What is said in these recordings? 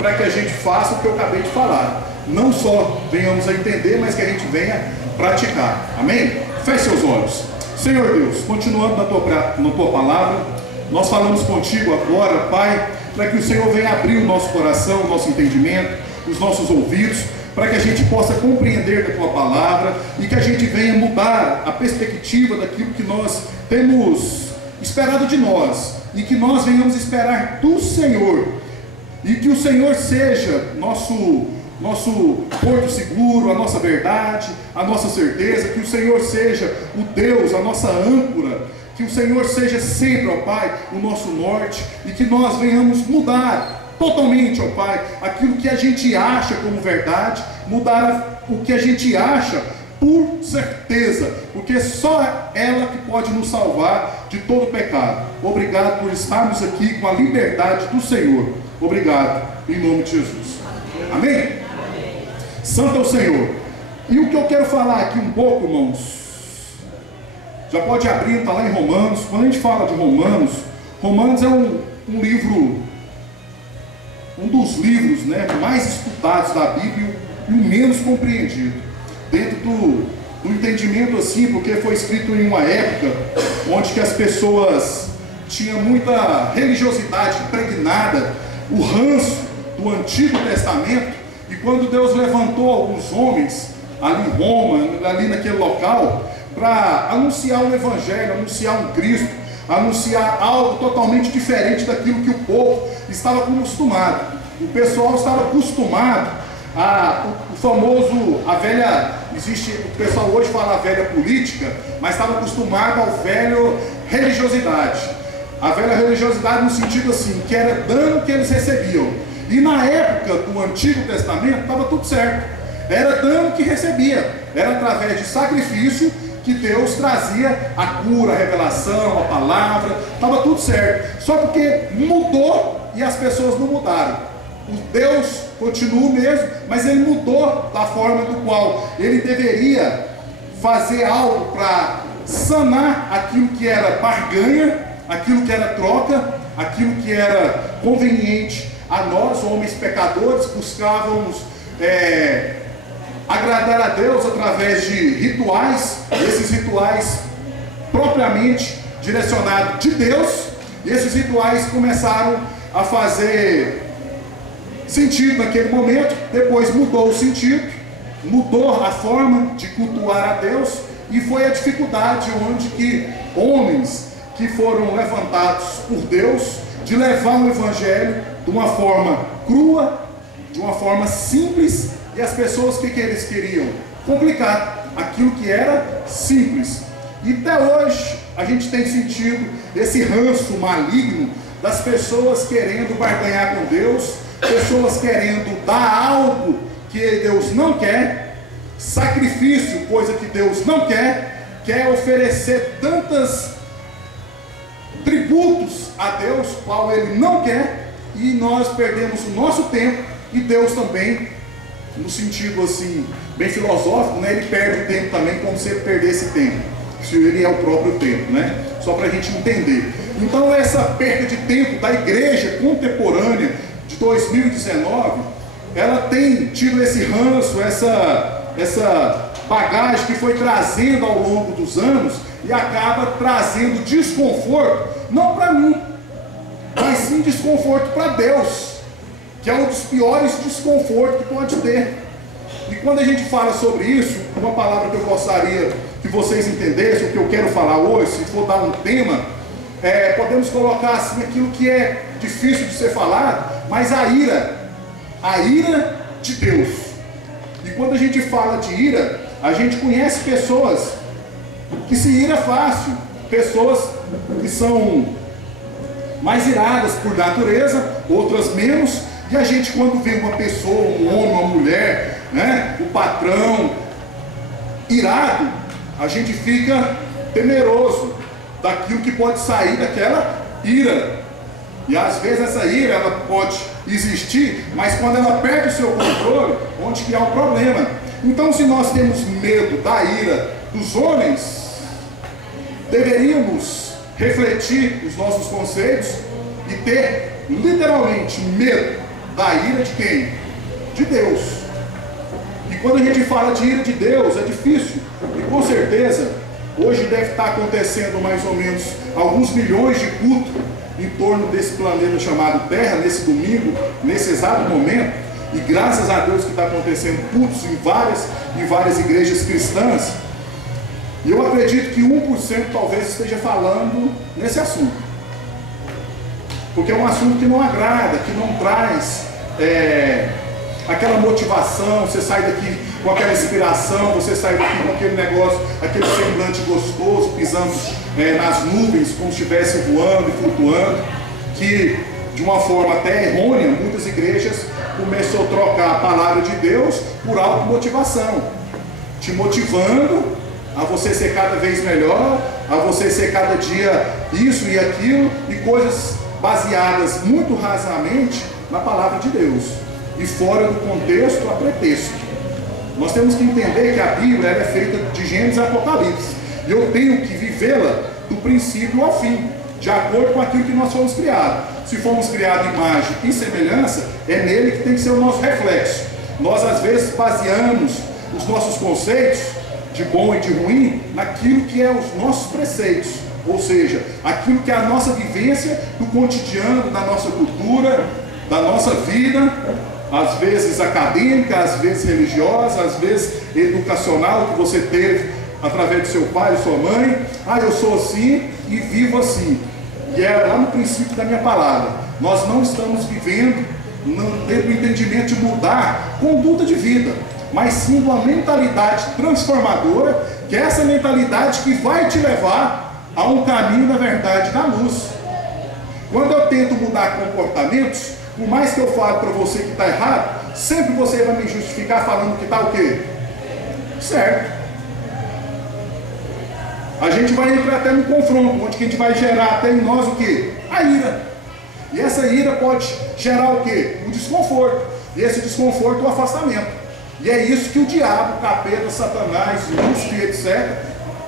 para que a gente faça o que eu acabei de falar. Não só venhamos a entender, mas que a gente venha praticar. Amém? Feche seus olhos. Senhor Deus, continuando na tua palavra, nós falamos contigo agora, Pai, para que o Senhor venha abrir o nosso coração, o nosso entendimento, os nossos ouvidos, para que a gente possa compreender da tua palavra e que a gente venha mudar a perspectiva daquilo que nós temos esperado de nós e que nós venhamos esperar do Senhor, e que o Senhor seja nosso porto seguro, a nossa verdade, a nossa certeza, que o Senhor seja o Deus, a nossa âncora, que o Senhor seja sempre, ó Pai, o nosso norte, e que nós venhamos mudar totalmente, ó Pai, aquilo que a gente acha como verdade, mudar o que a gente acha por certeza, porque só ela que pode nos salvar de todo pecado. Obrigado por estarmos aqui com a liberdade do Senhor. Obrigado, em nome de Jesus. Amém? Amém. Santo é o Senhor. E o que eu quero falar aqui um pouco, irmãos, já pode abrir, está lá em Romanos. Quando a gente fala de Romanos, Romanos é um livro, um dos livros, né, mais estudados da Bíblia e o menos compreendido. Dentro do entendimento assim, porque foi escrito em uma época onde que as pessoas tinham muita religiosidade impregnada, o ranço do Antigo Testamento, e quando Deus levantou alguns homens ali em Roma, ali naquele local, para anunciar o Evangelho, anunciar um Cristo, anunciar algo totalmente diferente daquilo que o povo estava acostumado. O pessoal estava acostumado o famoso, a velha, existe, o pessoal hoje fala a velha política, mas estava acostumado ao velho religiosidade. A velha religiosidade no sentido assim, que era dano que eles recebiam. E na época do Antigo Testamento estava tudo certo. Era dano que recebia. Era através de sacrifício que Deus trazia a cura, a revelação, a palavra. Estava tudo certo. Só porque mudou e as pessoas não mudaram. O Deus continua o mesmo, mas ele mudou da forma do qual ele deveria fazer algo para sanar aquilo que era barganha, aquilo que era troca, aquilo que era conveniente a nós, homens pecadores, buscávamos agradar a Deus através de rituais, esses rituais propriamente direcionados de Deus, e esses rituais começaram a fazer sentido naquele momento, depois mudou o sentido, mudou a forma de cultuar a Deus, e foi a dificuldade onde que homens que foram levantados por Deus, de levar o Evangelho de uma forma crua, de uma forma simples, e as pessoas que eles queriam complicar aquilo que era simples. E até hoje a gente tem sentido esse ranço maligno das pessoas querendo barganhar com Deus, pessoas querendo dar algo que Deus não quer, sacrifício, coisa que Deus não quer oferecer tantos tributos a Deus, qual Ele não quer, e nós perdemos o nosso tempo, e Deus também, no sentido assim, bem filosófico, né? Ele perde o tempo também, como se ele perdesse tempo, se Ele é o próprio tempo, né? Só para a gente entender. Então essa perda de tempo da igreja contemporânea de 2019, ela tem tido esse ranço, essa bagagem que foi trazendo ao longo dos anos, e acaba trazendo desconforto, não para mim, mas sim desconforto para Deus, que é um dos piores desconfortos que pode ter. E quando a gente fala sobre isso, uma palavra que eu gostaria que vocês entendessem, o que eu quero falar hoje, se for dar um tema, podemos colocar assim aquilo que é difícil de ser falado, mas a ira de Deus. E quando a gente fala de ira, a gente conhece pessoas que se ira fácil, pessoas que são mais iradas por natureza, outras menos, e a gente quando vê uma pessoa, um homem, uma mulher, né, o patrão irado, a gente fica temeroso daquilo que pode sair daquela ira. E às vezes essa ira ela pode existir, mas quando ela perde o seu controle, onde que há o problema. Então, se nós temos medo da ira dos homens, deveríamos refletir os nossos conceitos e ter literalmente medo da ira de quem? De Deus. E quando a gente fala de ira de Deus, é difícil. E com certeza, hoje deve estar acontecendo mais ou menos alguns milhões de cultos em torno desse planeta chamado Terra, nesse domingo, nesse exato momento. E graças a Deus que está acontecendo cultos em várias igrejas cristãs. E eu acredito que 1% talvez esteja falando nesse assunto. Porque é um assunto que não agrada, que não traz aquela motivação. Você sai daqui com aquela inspiração, você sai daqui com aquele negócio, aquele semblante gostoso, pisando nas nuvens, como se estivesse voando e flutuando. Que de uma forma até errônea, muitas igrejas começou a trocar a palavra de Deus por automotivação, te motivando a você ser cada vez melhor, a você ser cada dia isso e aquilo, e coisas baseadas muito rasamente na palavra de Deus, e fora do contexto a pretexto. Nós temos que entender que a Bíblia ela é feita de Gênesis e Apocalipse, e eu tenho que vivê-la do princípio ao fim, de acordo com aquilo que nós fomos criados. Se fomos criados em imagem e semelhança, é nele que tem que ser o nosso reflexo. Nós às vezes baseamos os nossos conceitos de bom e de ruim naquilo que é os nossos preceitos, ou seja, aquilo que é a nossa vivência do cotidiano, da nossa cultura, da nossa vida, às vezes acadêmica, às vezes religiosa, às vezes educacional, que você teve através do seu pai ou sua mãe. Eu sou assim e vivo assim. E é lá no princípio da minha palavra. Nós não estamos vivendo dentro do entendimento de mudar conduta de vida, mas sim uma mentalidade transformadora, que é essa mentalidade que vai te levar a um caminho da verdade, da luz. Quando eu tento mudar comportamentos, por mais que eu fale para você que está errado, sempre você vai me justificar falando que está o quê? Certo. A gente vai entrar até no confronto, onde que a gente vai gerar até em nós o quê? A ira. E essa ira pode gerar o quê? O desconforto. E esse desconforto, o afastamento. E é isso que o diabo, o capeta, Satanás, Lúcifer, etc.,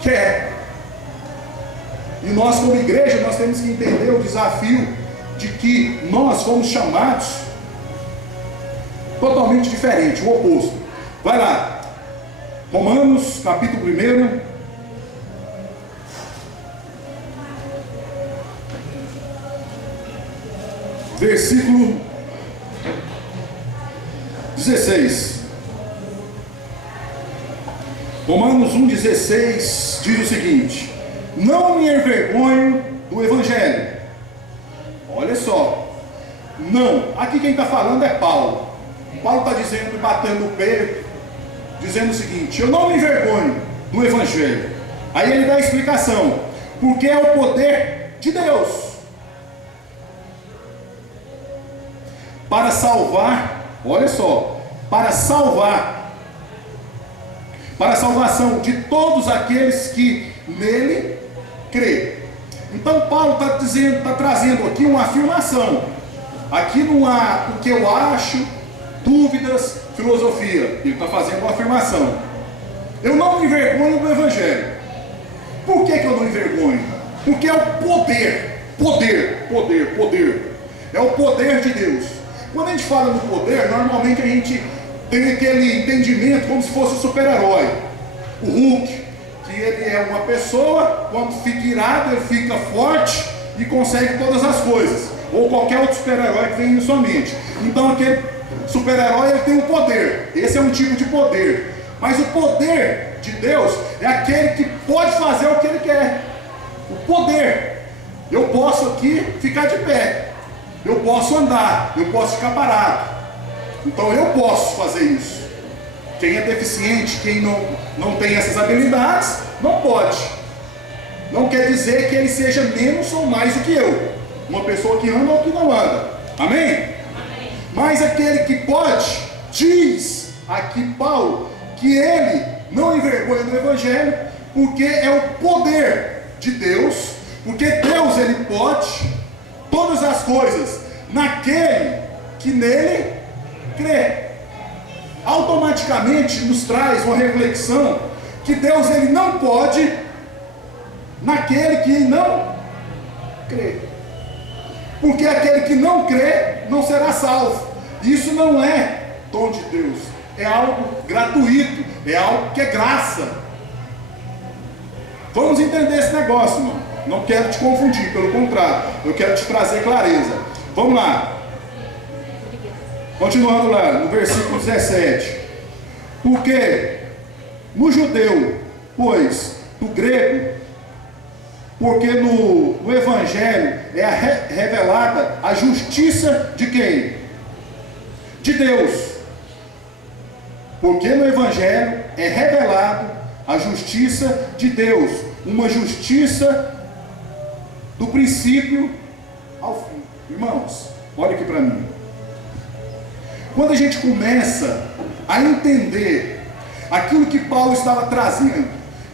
quer. E nós, como igreja, nós temos que entender o desafio de que nós fomos chamados totalmente diferente, o oposto. Vai lá. Romanos, capítulo 1. Versículo 16. Romanos 1,16 diz o seguinte: não me envergonho do Evangelho. Olha só. Não. Aqui quem está falando é Paulo. Paulo está dizendo, batendo o peito, dizendo o seguinte: eu não me envergonho do Evangelho. Aí ele dá a explicação. Porque é o poder de Deus para salvar, olha só, para a salvação de todos aqueles que nele crê. Então Paulo está trazendo aqui uma afirmação. Aqui não há o que eu acho, dúvidas, filosofia. Ele está fazendo uma afirmação. Eu não me envergonho do Evangelho. Por que eu não me envergonho? Porque é o poder. É o poder de Deus. Quando a gente fala no poder, normalmente a gente tem aquele entendimento como se fosse um super-herói. O Hulk, que ele é uma pessoa, quando fica irado, ele fica forte e consegue todas as coisas. Ou qualquer outro super-herói que vem em sua mente. Então aquele super-herói ele tem um poder. Esse é um tipo de poder. Mas o poder de Deus é aquele que pode fazer o que ele quer. O poder. Eu posso aqui ficar de pé. Eu posso andar, eu posso ficar parado. Então eu posso fazer isso. Quem é deficiente, quem não tem essas habilidades, não pode. Não quer dizer que ele seja menos ou mais do que eu. Uma pessoa que anda ou que não anda. Amém? Amém. Mas aquele que pode, diz aqui Paulo, que ele não envergonha do Evangelho, porque é o poder de Deus, porque Deus ele pode todas as coisas naquele que nele crê. Automaticamente nos traz uma reflexão que Deus ele não pode naquele que não crê. Porque aquele que não crê não será salvo. Isso não é dom de Deus, é algo gratuito, é algo que é graça. Vamos entender esse negócio, irmão. Não quero te confundir, pelo contrário, eu quero te trazer clareza. Vamos lá. Continuando lá, no versículo 17. Porque no judeu, pois, do grego, porque no Evangelho é revelada a justiça de quem? De Deus. Porque no Evangelho é revelado a justiça de Deus, uma justiça do princípio ao fim. Irmãos, olha aqui para mim. Quando a gente começa a entender aquilo que Paulo estava trazendo,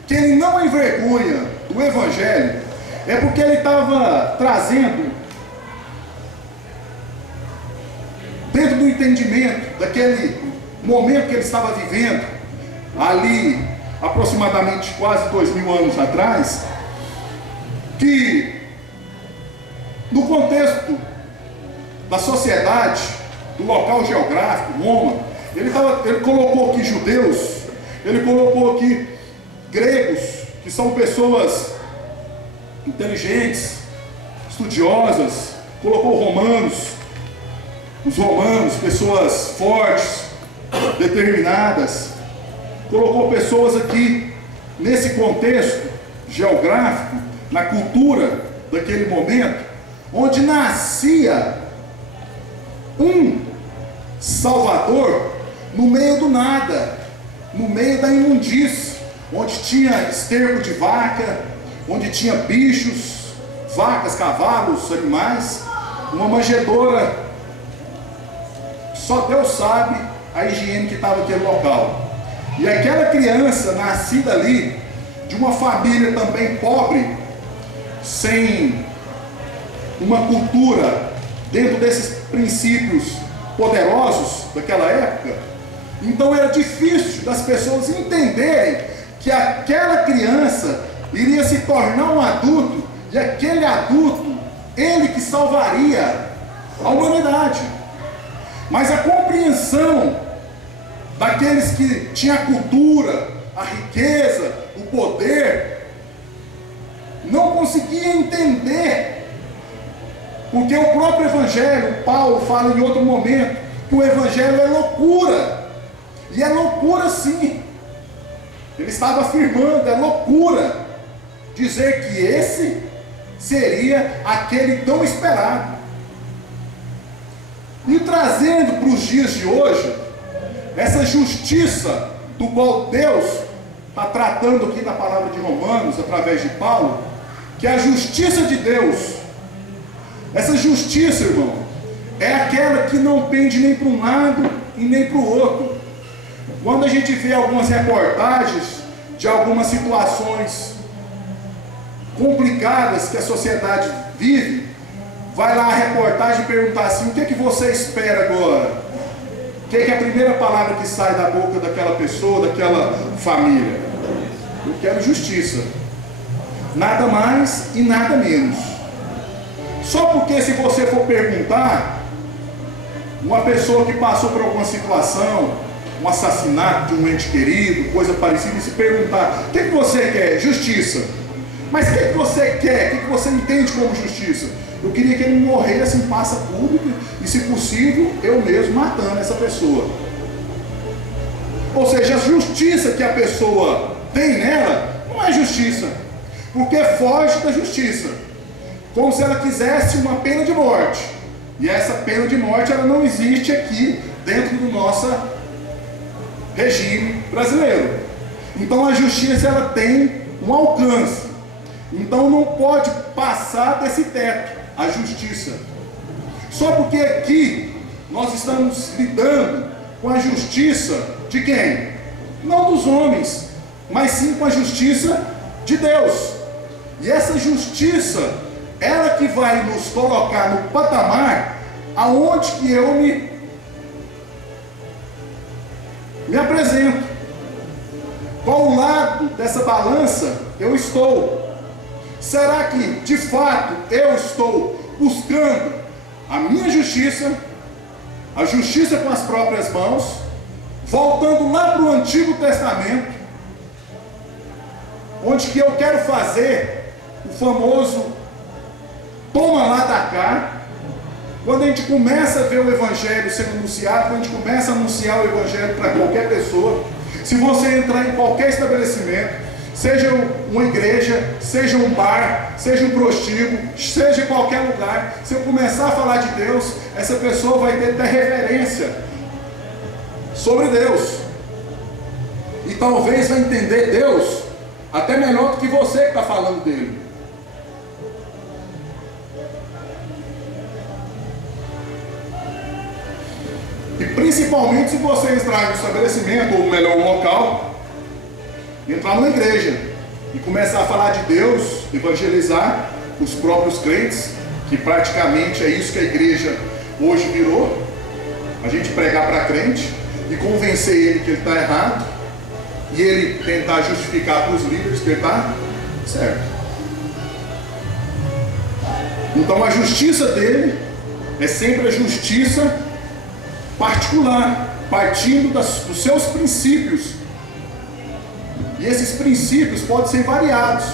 que ele não envergonha do Evangelho, é porque ele estava trazendo, dentro do entendimento daquele momento que ele estava vivendo, ali aproximadamente quase 2000 anos atrás, que no contexto da sociedade, do local geográfico, Roma, ele colocou aqui judeus, ele colocou aqui gregos, que são pessoas inteligentes, estudiosas, colocou romanos, os romanos, pessoas fortes, determinadas, colocou pessoas aqui nesse contexto geográfico, na cultura daquele momento, onde nascia um Salvador no meio do nada, no meio da imundície, onde tinha esterco de vaca, onde tinha bichos, vacas, cavalos, animais, uma manjedoura. Só Deus sabe a higiene que estava naquele local. E aquela criança nascida ali, de uma família também pobre, sem uma cultura dentro desses princípios poderosos daquela época, então era difícil das pessoas entenderem que aquela criança iria se tornar um adulto, e aquele adulto, ele que salvaria a humanidade. Mas a compreensão daqueles que tinham a cultura, a riqueza, o poder, não conseguia entender, porque o próprio Evangelho, Paulo fala em outro momento, que o Evangelho é loucura, e é loucura sim, ele estava afirmando, é loucura, dizer que esse seria aquele tão esperado. E trazendo para os dias de hoje, essa justiça do qual Deus está tratando aqui na palavra de Romanos, através de Paulo, que é a justiça de Deus. Essa justiça, irmão, é aquela que não pende nem para um lado e nem para o outro. Quando a gente vê algumas reportagens de algumas situações complicadas que a sociedade vive, vai lá a reportagem perguntar assim: o que é que você espera agora? O que é a primeira palavra que sai da boca daquela pessoa, daquela família? Eu quero justiça. Nada mais e nada menos. Só porque, se você for perguntar, uma pessoa que passou por alguma situação, um assassinato de um ente querido, coisa parecida, e se perguntar: o que você quer? Justiça. Mas o que você quer? O que você entende como justiça? Eu queria que ele morresse em praça pública e, se possível, eu mesmo matando essa pessoa. Ou seja, a justiça que a pessoa tem nela não é justiça, porque foge da justiça, como se ela quisesse uma pena de morte. E essa pena de morte, ela não existe aqui dentro do nosso regime brasileiro. Então a justiça, ela tem um alcance, então não pode passar desse teto a justiça. Só porque aqui nós estamos lidando com a justiça de quem? Não dos homens, mas sim com a justiça de Deus. E essa justiça, ela que vai nos colocar no patamar aonde que eu me apresento. Qual lado dessa balança eu estou? Será que, de fato, eu estou buscando a minha justiça, a justiça com as próprias mãos, voltando lá para o Antigo Testamento, onde que eu quero fazer o famoso toma lá da cá. Quando a gente começa a ver o Evangelho sendo anunciado, quando a gente começa a anunciar o Evangelho para qualquer pessoa, se você entrar em qualquer estabelecimento, seja uma igreja, seja um bar, seja um prostíbulo, seja qualquer lugar, se eu começar a falar de Deus, essa pessoa vai ter até reverência sobre Deus, e talvez vai entender Deus até melhor do que você que está falando dele. E principalmente se você entrar em um estabelecimento, ou melhor, um local, entrar numa igreja e começar a falar de Deus, evangelizar os próprios crentes, que praticamente é isso que a igreja hoje virou, a gente pregar para crente e convencer ele que ele está errado, e ele tentar justificar para os líderes que ele está certo. Então a justiça dele é sempre a justiça particular, partindo dos seus princípios. E esses princípios podem ser variados.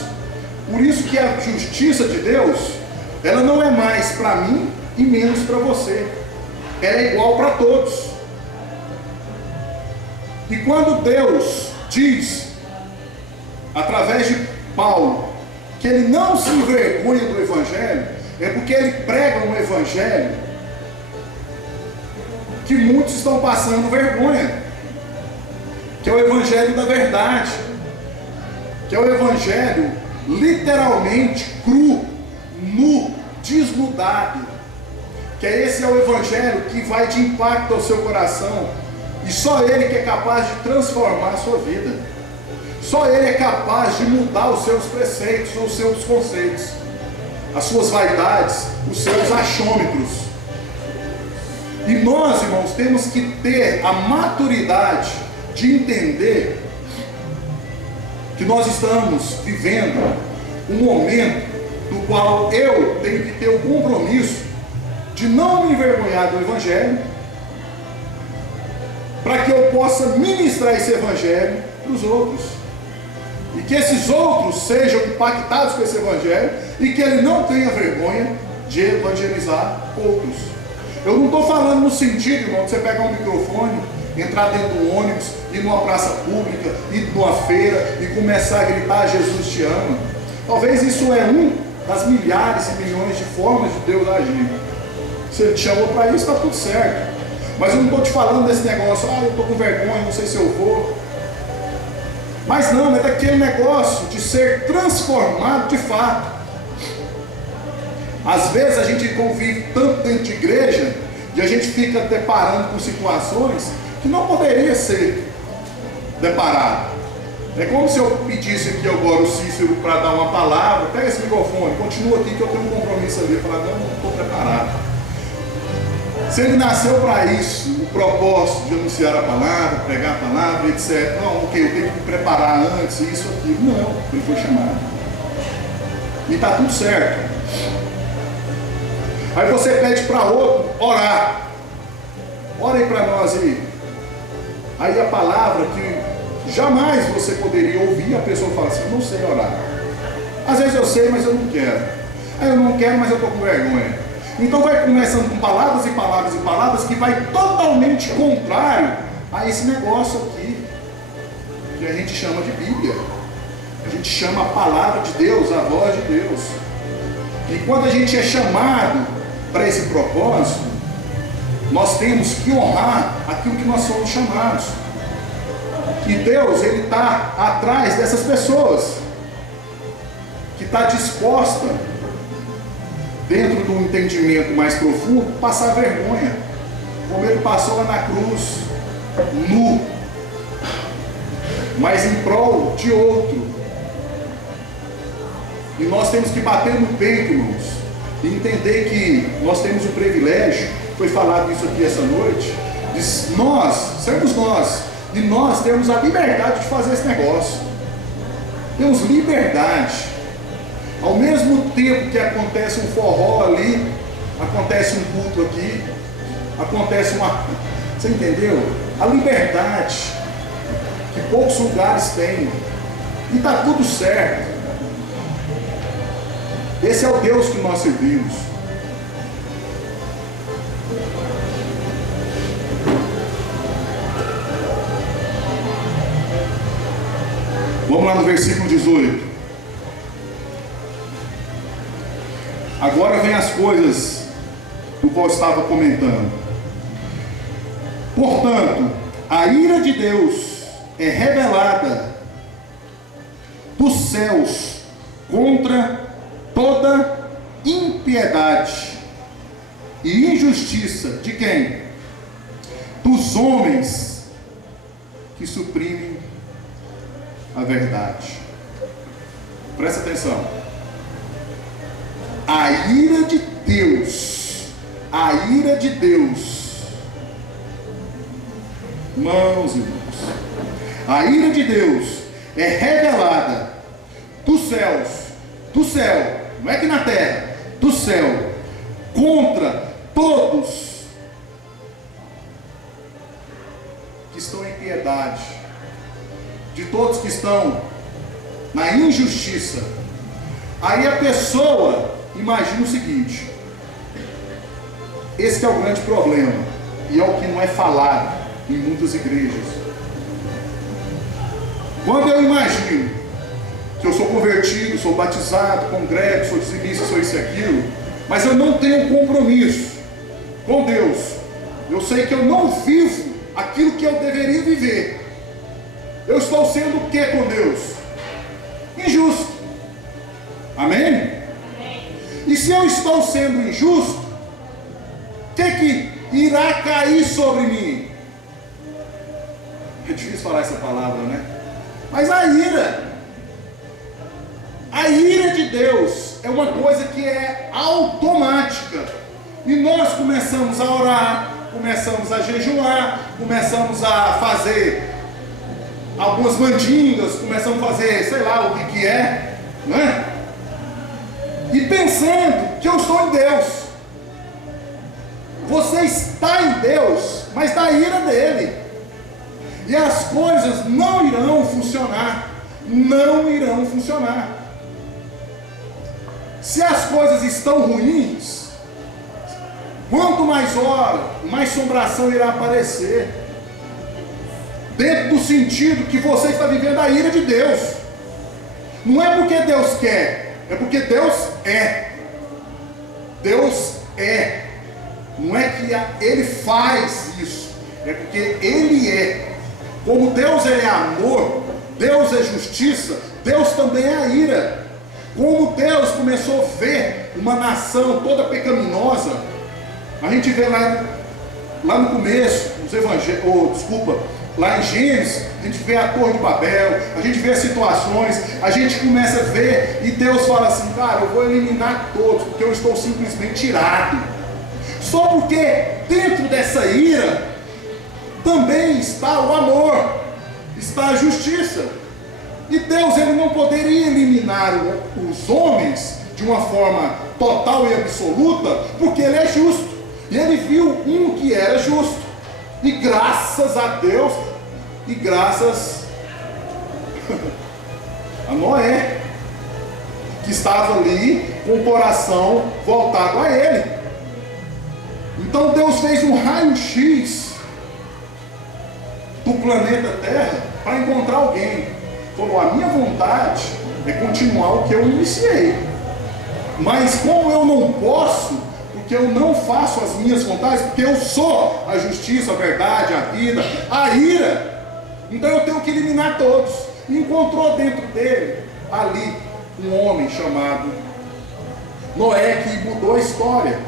Por isso que a justiça de Deus, ela não é mais para mim e menos para você. Ela é igual para todos. E quando Deus diz, através de Paulo, que ele não se envergonha do Evangelho, é porque ele prega um Evangelho que muitos estão passando vergonha, que é o Evangelho da verdade, que é o Evangelho literalmente cru, nu, desnudado, que esse é o Evangelho que vai de impacto ao seu coração, e só ele que é capaz de transformar a sua vida, só ele é capaz de mudar os seus preceitos, os seus conceitos, as suas vaidades, os seus achômetros. E nós, irmãos, temos que ter a maturidade de entender que nós estamos vivendo um momento do qual eu tenho que ter o compromisso de não me envergonhar do Evangelho, para que eu possa ministrar esse Evangelho para os outros, e que esses outros sejam impactados com esse Evangelho, e que ele não tenha vergonha de evangelizar outros. Eu não estou falando no sentido, irmão, de você pegar um microfone, entrar dentro do ônibus, ir numa praça pública, ir numa feira e começar a gritar: Jesus te ama. Talvez isso é uma das milhares e milhões de formas de Deus agir. Se ele te chamou para isso, está tudo certo. Mas eu não estou te falando desse negócio: eu estou com vergonha, não sei se eu vou. Mas não, é daquele negócio de ser transformado de fato. Às vezes a gente convive tanto dentro de igreja e a gente fica deparando com situações que não poderia ser deparado. É como se eu pedisse aqui agora o Cícero para dar uma palavra: pega esse microfone, continua aqui que eu tenho um compromisso ali. Falar: não estou preparado. Se ele nasceu para isso, o propósito de anunciar a palavra, pregar a palavra, etc. Não, ok, eu tenho que me preparar antes, isso, aquilo. Não, ele foi chamado. E está tudo certo. Aí você pede para outro orar. Ora aí para nós aí. Aí a palavra que jamais você poderia ouvir, a pessoa fala assim: eu não sei orar. Às vezes eu sei, mas eu não quero. Aí eu não quero, mas eu estou com vergonha. Então vai começando com palavras e palavras e palavras que vai totalmente contrário a esse negócio aqui, que a gente chama de Bíblia. A gente chama a palavra de Deus, a voz de Deus. E quando a gente é chamado para esse propósito, nós temos que honrar aquilo que nós somos chamados. E Deus, Ele está atrás dessas pessoas, que está disposta, dentro do entendimento mais profundo, passar vergonha, como Ele passou lá na cruz, nu, mas em prol de outro. E nós temos que bater no peito, irmãos, e entender que nós temos o privilégio, foi falado isso aqui essa noite, de nós, sermos nós, e nós temos a liberdade de fazer esse negócio. Temos liberdade. Ao mesmo tempo que acontece um forró ali, acontece um culto aqui, acontece uma... Você entendeu? A liberdade que poucos lugares têm. E está tudo certo. Esse é o Deus que nós servimos. Vamos lá no versículo 18. Agora vem as coisas do qual eu estava comentando. Portanto, a ira de Deus é revelada dos céus contra toda impiedade e injustiça de quem? Dos homens que suprimem a verdade. Presta atenção. A ira de Deus, irmãos, a ira de Deus é revelada dos céus, do céu, não é que na terra, do céu, contra todos que estão em piedade, de todos que estão na injustiça. Aí a pessoa imagina o seguinte: esse é o grande problema, e é o que não é falado em muitas igrejas. Quando eu imagino que eu sou convertido, sou batizado, congrego, sou dizimista, sou isso e aquilo, mas eu não tenho compromisso com Deus, eu sei que eu não vivo aquilo que eu deveria viver, eu estou sendo o que com Deus? Injusto. Amém? E se eu estou sendo injusto, o que irá cair sobre mim? É difícil falar essa palavra, né? Mas a ira de Deus é uma coisa que é automática. E nós começamos a orar, começamos a jejuar, começamos a fazer algumas mandingas, começamos a fazer, sei lá o que é, não é? E pensando que eu estou em Deus. Você está em Deus, mas da ira dele. E as coisas não irão funcionar. Não irão funcionar. Se as coisas estão ruins, quanto mais ora, mais assombração irá aparecer. Dentro do sentido que você está vivendo a ira de Deus. Não é porque Deus quer, é porque Deus é. Deus é. Não é que Ele faz isso, é porque Ele é. Como Deus é amor, Deus é justiça, Deus também é a ira. Como Deus começou a ver uma nação toda pecaminosa, a gente vê lá no começo, nos evangelhos, lá em Gênesis, a gente vê a Torre de Babel, a gente vê as situações, a gente começa a ver, e Deus fala assim: cara, eu vou eliminar todos, porque eu estou simplesmente irado. Só porque dentro dessa ira também está o amor, está a justiça. E Deus, ele não poderia eliminar os homens de uma forma total e absoluta, porque ele é justo. E ele viu um que era justo. E graças a Deus, e graças a Noé, que estava ali com o coração voltado a ele. Então Deus fez um raio-x do planeta Terra para encontrar alguém. Falou: a minha vontade é continuar o que eu iniciei, mas como eu não posso, porque eu não faço as minhas vontades, porque eu sou a justiça, a verdade, a vida, a ira, então eu tenho que eliminar todos. E encontrou dentro dele ali um homem chamado Noé, que mudou a história.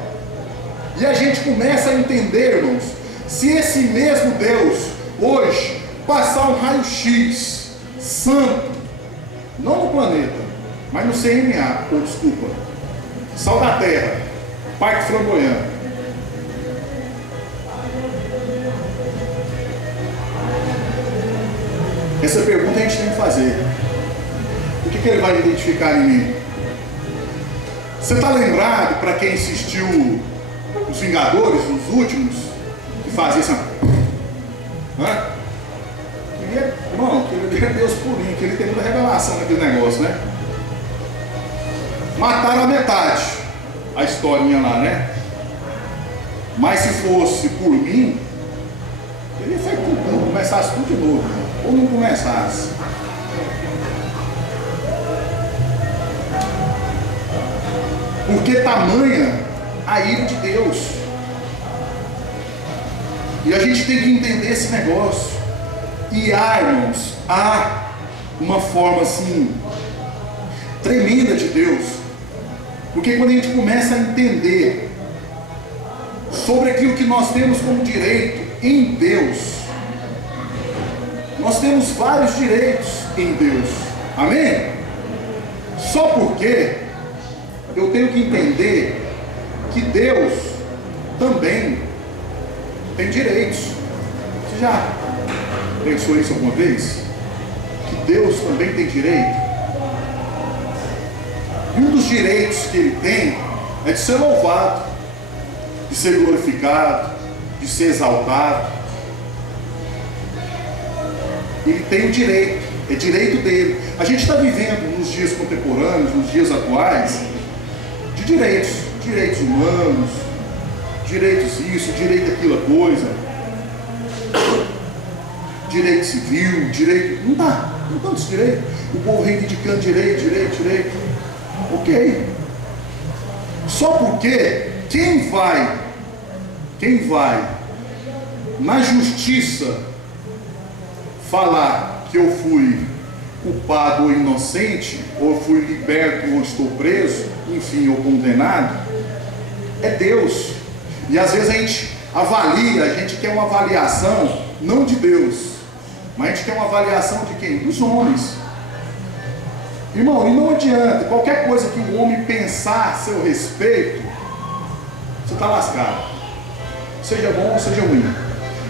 E a gente começa a entender, irmãos, se esse mesmo Deus hoje passar um raio-x santo, não no planeta, mas no CNA, Sal da Terra, Parque Flamboyant, essa pergunta a gente tem que fazer: o que ele vai identificar em mim? Você está lembrado, para quem assistiu Os Vingadores, os últimos, que fazia assim. Irmão, queria Deus purinho, queria ter muita revelação naquele negócio, né? Mataram a metade, a historinha lá, né? Mas se fosse por mim, teria feito tudo, começasse tudo de novo, ou não começasse. Porque tamanha a ira de Deus. E a gente tem que entender esse negócio. E irmãos, há uma forma assim tremenda de Deus. Porque quando a gente começa a entender sobre aquilo que nós temos como direito em Deus, nós temos vários direitos em Deus. Amém? Só porque eu tenho que entender que Deus também tem direitos. Você já pensou isso alguma vez? Que Deus também tem direito? E um dos direitos que Ele tem é de ser louvado, de ser glorificado, de ser exaltado. Ele tem o direito, é direito dele. A gente está vivendo nos dias contemporâneos, nos dias atuais, de direitos humanos, direitos isso, direito aquilo, coisa, direito civil, direito, não dá tantos direitos. O povo reivindicando direito. Ok. Só porque quem vai na justiça falar que eu fui culpado ou inocente, ou fui liberto ou estou preso, enfim, ou condenado, é Deus. E às vezes a gente avalia, a gente quer uma avaliação não de Deus, mas a gente quer uma avaliação de quem? Dos homens. Irmão, e não adianta, qualquer coisa que o homem pensar a seu respeito, você está lascado. Seja bom ou seja ruim.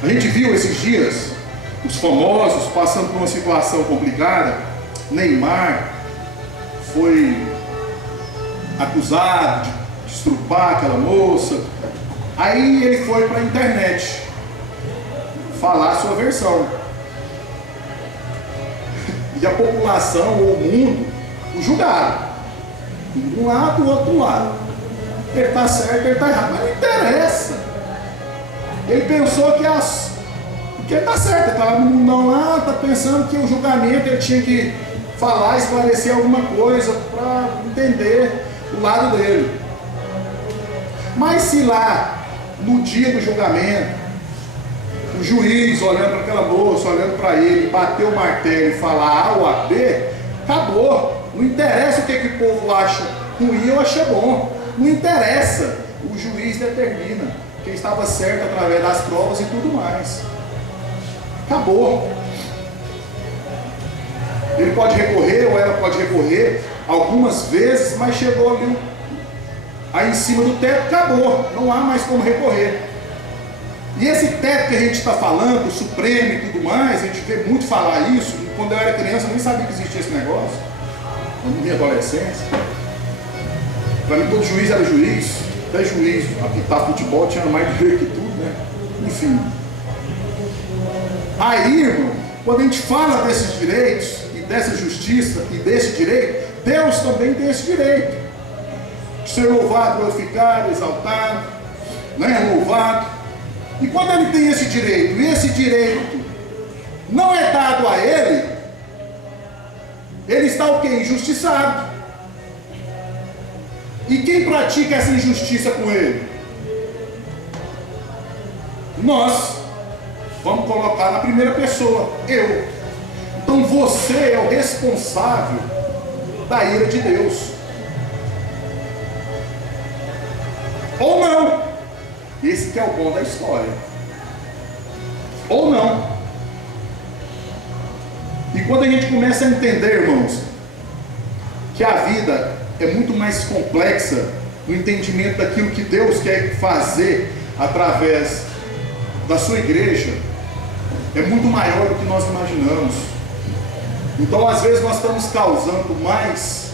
A gente viu esses dias os famosos passando por uma situação complicada. Neymar foi acusado de estrupar aquela moça. Aí ele foi para a internet falar a sua versão. E a população ou o mundo o julgaram. De um lado, do outro lado. Ele está certo, ele está errado. Mas não interessa. Ele pensou que ele está certo. Ele estava no mundão lá, está pensando que o julgamento ele tinha que falar, esclarecer alguma coisa para entender o lado dele. Mas se lá, no dia do julgamento, o juiz olhando para aquela moça, olhando para ele, bater o martelo e falar A ou a B, acabou. Não interessa o que o povo acha ruim ou acha bom. Não interessa. O juiz determina quem estava certo através das provas e tudo mais. Acabou. Ele pode recorrer, ou ela pode recorrer algumas vezes, mas chegou ali aí em cima do teto, acabou. Não há mais como recorrer. E esse teto que a gente está falando, o Supremo e tudo mais, a gente vê muito falar isso. Quando eu era criança eu nem sabia que existia esse negócio. Na minha adolescência. Para mim todo juiz era juiz. Até juiz, apitar futebol tinha mais direito que tudo, né? Enfim. Aí, irmão, quando a gente fala desses direitos, e dessa justiça, e desse direito, Deus também tem esse direito. De ser louvado, glorificado, exaltado, né? Louvado. E quando ele tem esse direito, e esse direito não é dado a ele, ele está o quê? Injustiçado. E quem pratica essa injustiça com ele? Nós. Vamos colocar na primeira pessoa, eu. Então você é o responsável da ira de Deus. Ou não. Esse que é o bom da história. Ou não. E quando a gente começa a entender, irmãos, que a vida é muito mais complexa no entendimento daquilo que Deus quer fazer através da sua igreja, é muito maior do que nós imaginamos. Então às vezes nós estamos causando mais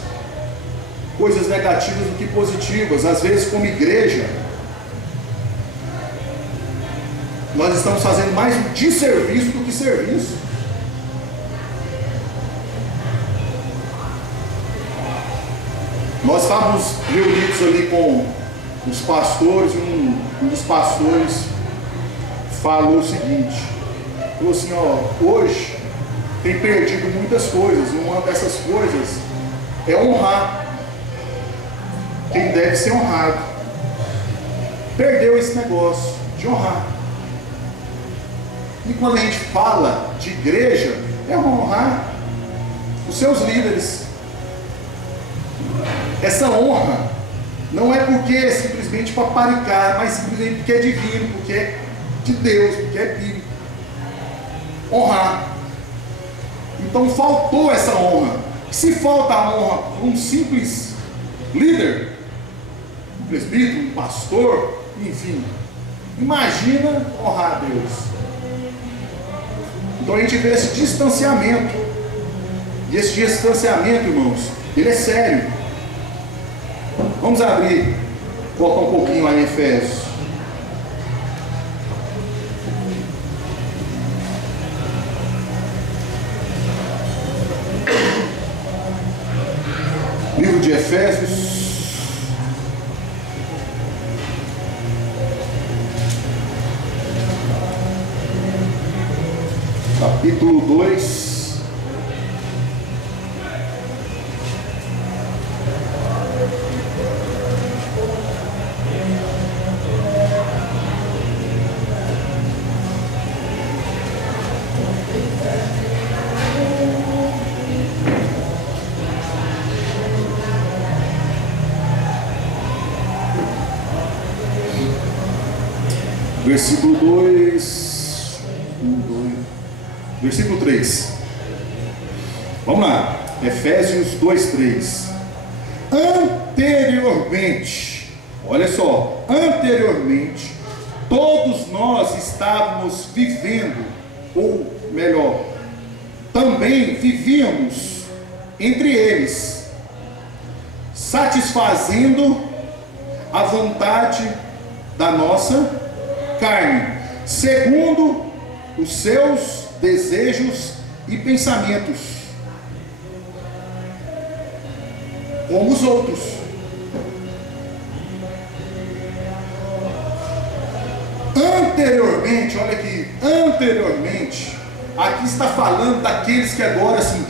coisas negativas do que positivas. Às vezes como igreja nós estamos fazendo mais um desserviço do que serviço. Nós estávamos reunidos ali com os pastores, e um dos pastores falou o seguinte, falou assim, hoje tem perdido muitas coisas, uma dessas coisas é honrar quem deve ser honrado. Perdeu esse negócio de honrar. E quando a gente fala de igreja, é honrar os seus líderes. Essa honra não é porque é simplesmente paparicar, mas simplesmente porque é divino, porque é de Deus, porque é bíblico. Honrar. Então faltou essa honra. Se falta a honra para um simples líder, um presbítero, um pastor, enfim, imagina honrar a Deus. Então a gente vê esse distanciamento. E esse distanciamento, irmãos, ele é sério. Vamos abrir, voltar um pouquinho lá em Efésios. Livro de Efésios, capítulo 2. Versículo 2, versículo 3. Vamos lá, Efésios 2, 3. Anteriormente, olha só, anteriormente, todos nós estávamos vivendo, ou melhor, também vivíamos entre eles, satisfazendo a vontade da nossa carne, segundo os seus desejos e pensamentos, como os outros. Anteriormente, olha aqui, anteriormente, aqui está falando daqueles que agora assim,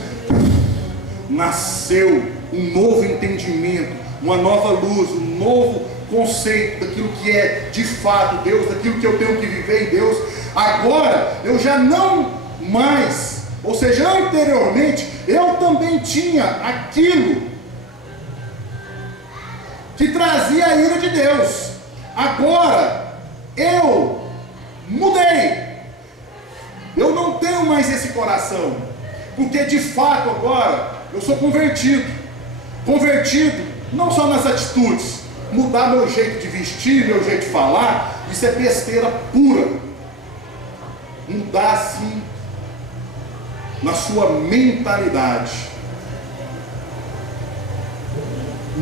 nasceu um novo entendimento, uma nova luz, um novo conceito daquilo que é de fato Deus, daquilo que eu tenho que viver em Deus. Agora eu já não mais, ou seja, anteriormente eu também tinha aquilo que trazia a ira de Deus. Agora eu mudei, eu não tenho mais esse coração, porque de fato agora eu sou convertido não só nas atitudes. Mudar meu jeito de vestir, meu jeito de falar, isso é besteira pura. Mudar assim na sua mentalidade.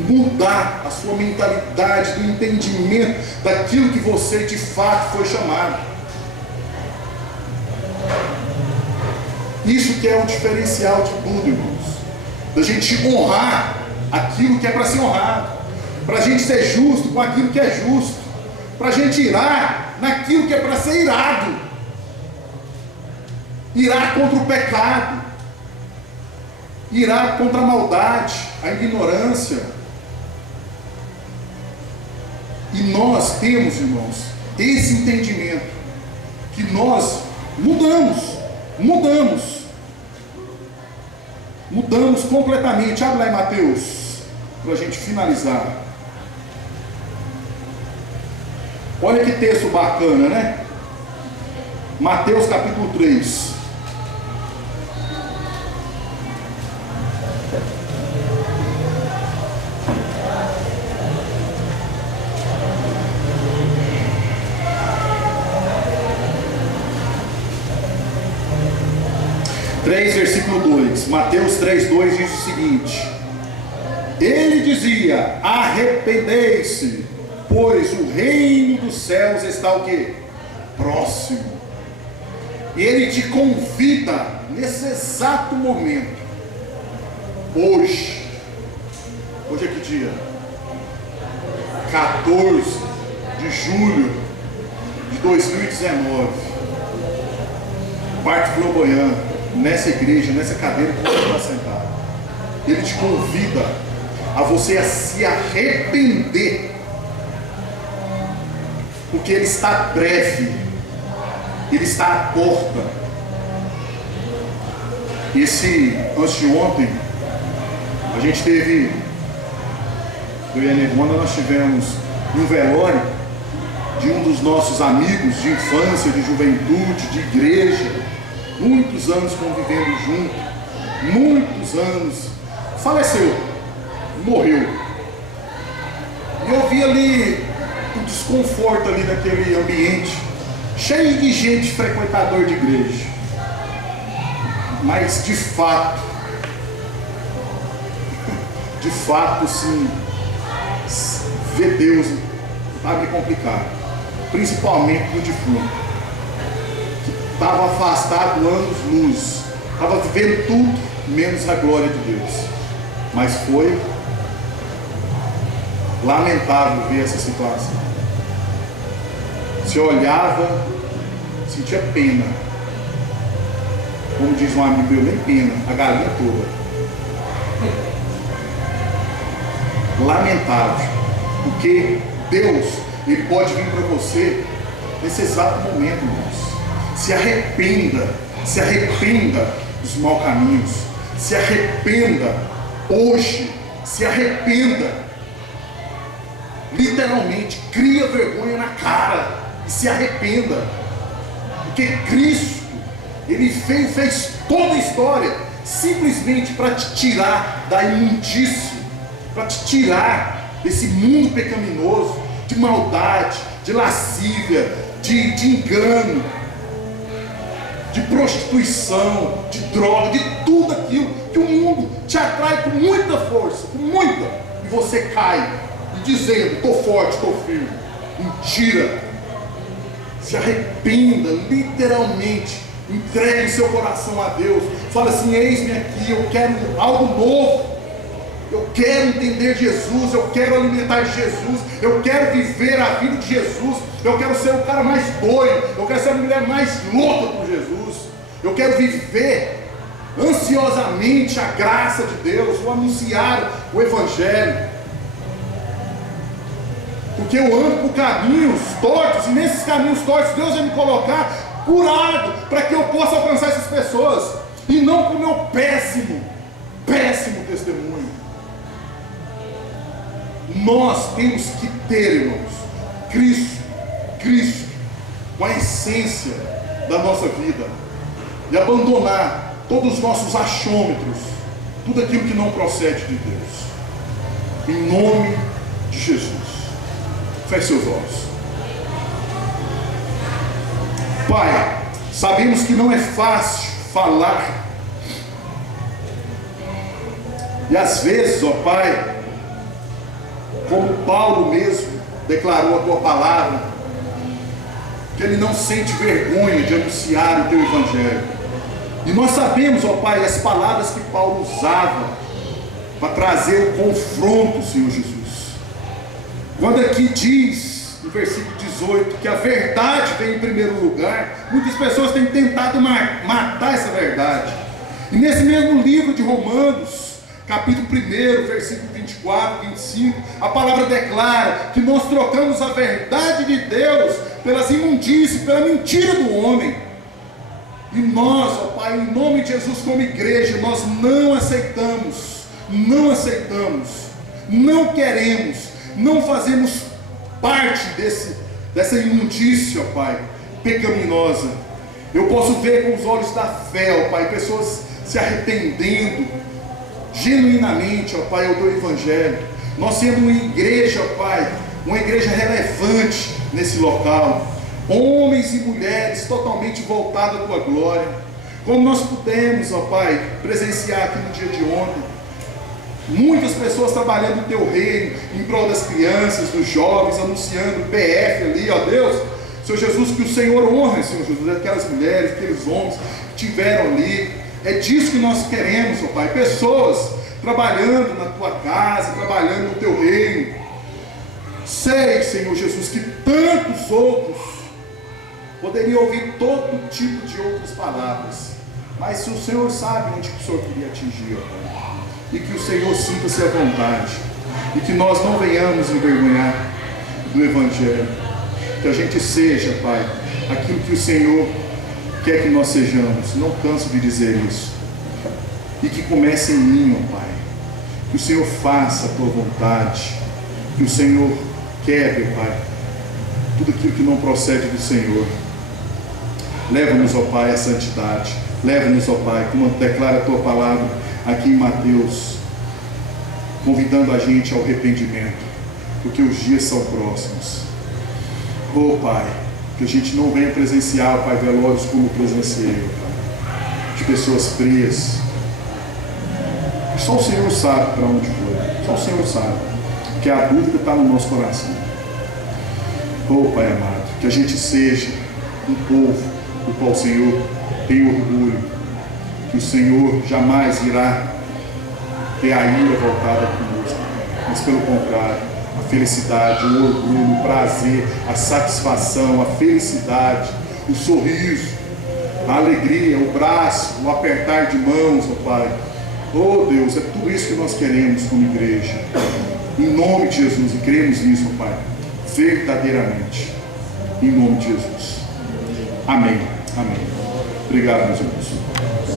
Mudar a sua mentalidade do entendimento daquilo que você de fato foi chamado. Isso que é o diferencial de tudo, irmãos. Da gente honrar aquilo que é para ser honrado. Para a gente ser justo com aquilo que é justo, para a gente irar naquilo que é para ser irado, irar contra o pecado, irar contra a maldade, a ignorância. E nós temos, irmãos, esse entendimento, que nós mudamos completamente. Abre lá em Mateus, para a gente finalizar. Olha que texto bacana, né? Mateus capítulo 3. Versículo 2. Mateus 3:2 diz o seguinte: ele dizia: arrependei-se, pois o reino dos céus está o quê? próximo. E Ele te convida nesse exato momento. Hoje é que dia? 14 de julho de 2019. Parque Flamboyant, nessa igreja, nessa cadeira que você está sentado. Ele te convida a você a se arrepender, porque Ele está breve, Ele está à porta. Anteontem, a gente teve, eu e a Negona, nós tivemos um velório de um dos nossos amigos de infância, de juventude, de igreja, muitos anos convivendo junto, muitos anos, faleceu, morreu. E eu vi ali o desconforto ali daquele ambiente, cheio de gente frequentador de igreja. Mas de fato, sim, ver Deus vai me complicar, principalmente no defunto, que estava afastado anos-luz, estava vivendo tudo menos a glória de Deus. Mas foi lamentável ver essa situação. Se olhava, sentia pena. Como diz um amigo meu, nem pena, a galinha toda. Lamentável, porque Deus, Ele pode vir para você nesse exato momento, irmãos. Se arrependa dos maus caminhos, se arrependa hoje, se arrependa, literalmente, cria vergonha na cara e se arrependa, porque Cristo, Ele fez toda a história simplesmente para te tirar da imundície, para te tirar desse mundo pecaminoso, de maldade, de lascívia, de engano, de prostituição, de droga, de tudo aquilo que o mundo te atrai com muita força, e você cai, e dizendo, estou forte, estou firme. Mentira. Se arrependa, literalmente, entregue seu coração a Deus, fala assim, eis-me aqui, eu quero algo novo. Eu quero entender Jesus, eu quero alimentar Jesus, eu quero viver a vida de Jesus, eu quero ser o cara mais doido, eu quero ser a mulher mais louca por Jesus, eu quero viver ansiosamente a graça de Deus, vou anunciar o Evangelho, porque eu ando por caminhos tortos, e nesses caminhos tortos Deus vai me colocar curado, para que eu possa alcançar essas pessoas, e não com o meu péssimo testemunho. Nós temos que ter, irmãos, Cristo, com a essência da nossa vida, e abandonar todos os nossos achômetros, tudo aquilo que não procede de Deus, em nome de Jesus. Feche seus olhos. Pai, sabemos que não é fácil falar, e às vezes, ó Pai, como Paulo mesmo declarou a tua palavra, que ele não sente vergonha de anunciar o teu Evangelho. E nós sabemos, ó Pai, as palavras que Paulo usava para trazer o confronto, Senhor Jesus. Quando aqui diz, no versículo 18, que a verdade vem em primeiro lugar, muitas pessoas têm tentado matar essa verdade. E nesse mesmo livro de Romanos, capítulo 1, versículo 24, 25, a palavra declara que nós trocamos a verdade de Deus pelas imundícies, pela mentira do homem. E nós, ó Pai, em nome de Jesus, como igreja, nós não aceitamos, não queremos, não fazemos parte dessa imundícia, ó Pai, pecaminosa. Eu posso ver com os olhos da fé, ó Pai, pessoas se arrependendo genuinamente, ó Pai, ao teu Evangelho. Nós sendo uma igreja, ó Pai, uma igreja relevante nesse local, homens e mulheres totalmente voltados à tua glória, como nós pudemos, ó Pai, presenciar aqui no dia de ontem, muitas pessoas trabalhando no teu reino, em prol das crianças, dos jovens, anunciando o PF ali, ó Deus. O Senhor Jesus, que o Senhor honre, Senhor Jesus, aquelas mulheres, aqueles homens que estiveram ali. É disso que nós queremos, ó Pai, pessoas trabalhando na tua casa, trabalhando no teu reino. Sei, Senhor Jesus, que tantos outros poderiam ouvir todo tipo de outras palavras, mas se o Senhor sabe onde que o Senhor queria atingir, ó Pai, e que o Senhor sinta-se à vontade, e que nós não venhamos envergonhar do Evangelho, que a gente seja, Pai, aquilo que o Senhor quer que nós sejamos. Não canso de dizer isso. E que comece em mim, ó Pai, que o Senhor faça a tua vontade, que o Senhor quebre, Pai, tudo aquilo que não procede do Senhor. Leva-nos, ó Pai, à santidade. Leva-nos, ó Pai, como declara a tua palavra aqui em Mateus, convidando a gente ao arrependimento, porque os dias são próximos. Oh Pai, que a gente não venha presenciar, Pai, velórios como presenciei, Pai, de pessoas frias. Só o Senhor sabe para onde foi. Só o Senhor sabe, porque a dúvida está no nosso coração. Oh Pai amado, que a gente seja um povo do qual o Senhor tem orgulho, que o Senhor jamais irá ter a ira voltada conosco, mas pelo contrário, a felicidade, o orgulho, o prazer, a satisfação, a felicidade, o sorriso, a alegria, o braço, o apertar de mãos, ó Pai. Oh Deus, é tudo isso que nós queremos como igreja. Em nome de Jesus, e cremos nisso, ó Pai, verdadeiramente. Em nome de Jesus. Amém. Amém. Obrigado, meus irmãos.